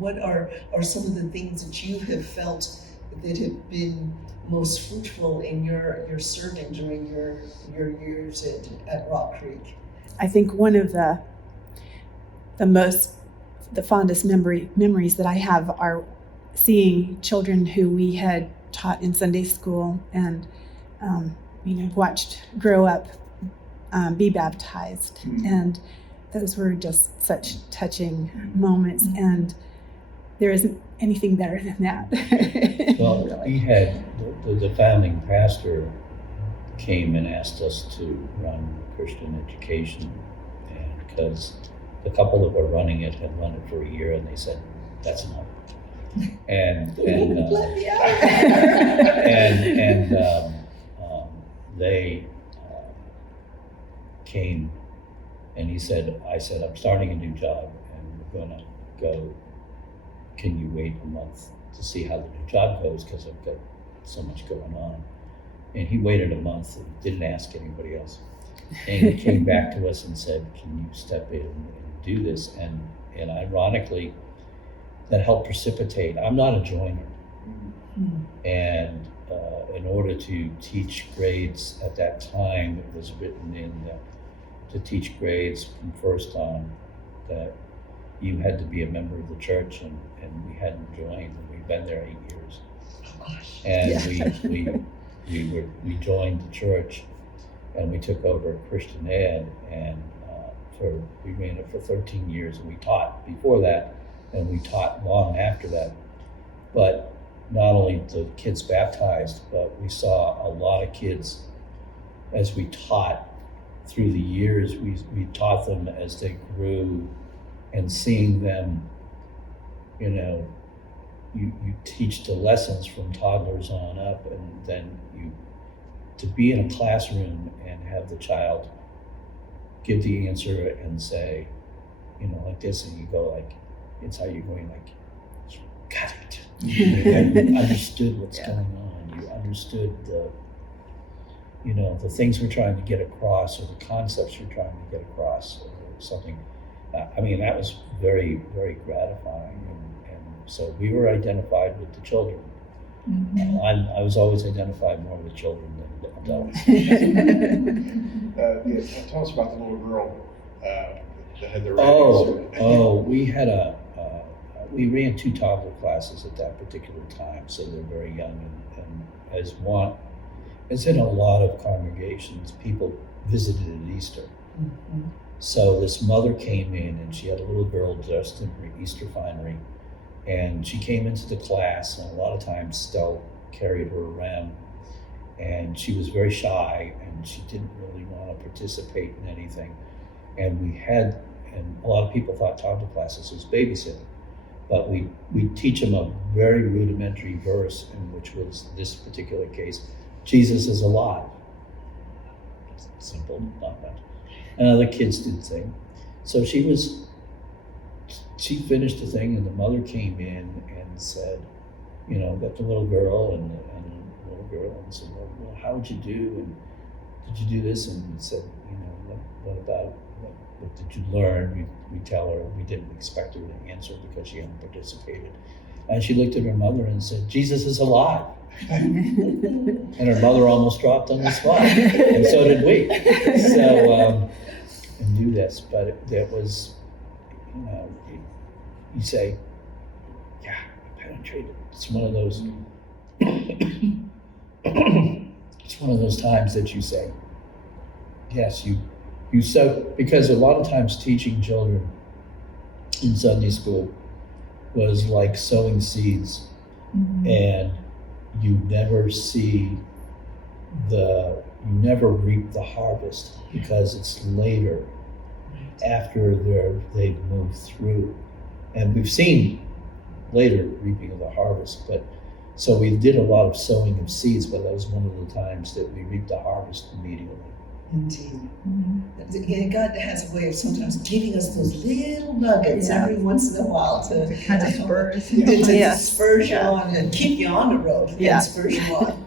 what are some of the things that you have felt that have been most fruitful in your serving during your years at Rock Creek? I think one of the fondest memories that I have are seeing children who we had taught in Sunday school and watched grow up, be baptized, and those were just such touching moments, and there isn't anything better than that. Well, really. we had the founding pastor came and asked us to run Christian education, and because the couple that were running it had run it for a year, and they said, "That's enough." And Let me out. they came, and I said, "I'm starting a new job, and we're gonna go. Can you wait a month to see how the new job goes? Because I've got so much going on." And he waited a month and didn't ask anybody else. And he came back to us and said, "Can you step in and do this?" And ironically, that helped precipitate. I'm not a joiner. And in order to teach grades at that time, it was written in to teach grades from first on that you had to be a member of the church, and we hadn't joined, and we've been there 8 years. Oh, gosh. And we joined the church, and we took over Christian Ed, and we ran it for 13 years, and we taught before that, and we taught long after that. But not only the kids baptized, but we saw a lot of kids as we taught through the years. We taught them as they grew, and seeing them, you teach the lessons from toddlers on up, and then to be in a classroom and have the child give the answer and say, like this, and you go like, it's how you're going like, got it. You understood what's going on. You understood the things we're trying to get across, or the concepts you're trying to get across, or something. That was very, very gratifying. And so we were identified with the children. I was always identified more with children than adults. Tell us about the little girl that had the we ran 2 toddler classes at that particular time, so they're very young, and as in a lot of congregations, people visited at Easter. So this mother came in, and she had a little girl dressed in her Easter finery, and she came into the class, and a lot of times Stell carried her around, and she was very shy, and she didn't really want to participate in anything. And a lot of people thought toddler classes was babysitting, but we teach them a very rudimentary verse, in which was this particular case, Jesus is alive. Simple, not much. And other kids did sing. So she finished the thing, and the mother came in and said, got the little girl and the little girl, and said, well, how would you do? And did you do this? And said, what about, what did you learn? We tell her. We didn't expect her to answer because she hadn't participated. And she looked at her mother and said, Jesus is alive. And her mother almost dropped on the spot, and so did we. So, and do this, but that was, you say, yeah, I penetrated. It's one of those, it's one of those times that you say, yes, you sow, because a lot of times teaching children in Sunday school was like sowing seeds, and you never reap the harvest, because it's later, after they've moved through. And we've seen later reaping of the harvest, but so we did a lot of sowing of seeds, but that was one of the times that we reaped the harvest immediately. Indeed. And God has a way of sometimes giving us those little nuggets every once in a while to kind of spurs. to spur you on and keep you on the road and spur you on.